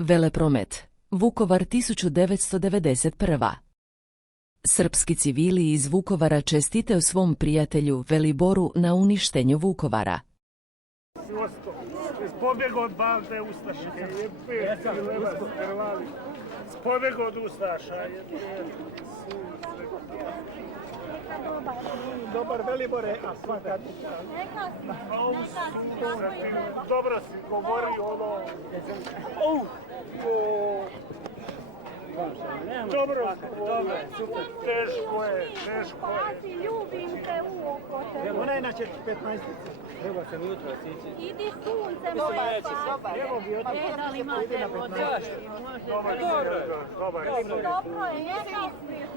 Velepromet, Vukovar 1991. Srpski civili iz Vukovara čestitaju svom prijatelju Veliboru na uništenju Vukovara. Pobjegao od bande Ustaše. Pobjegao od Ustaša. Dobar Velibore, a svaka ti dobro si govori ono... Dobro, super. Teško je. Pazi, ljubim te u oko te. Ona je na 15. Treba sam jutro sići. Idi suncem moja pa. Evo bi otišao. Da li imate vode? Dobar. Dobro je, neka smiješ.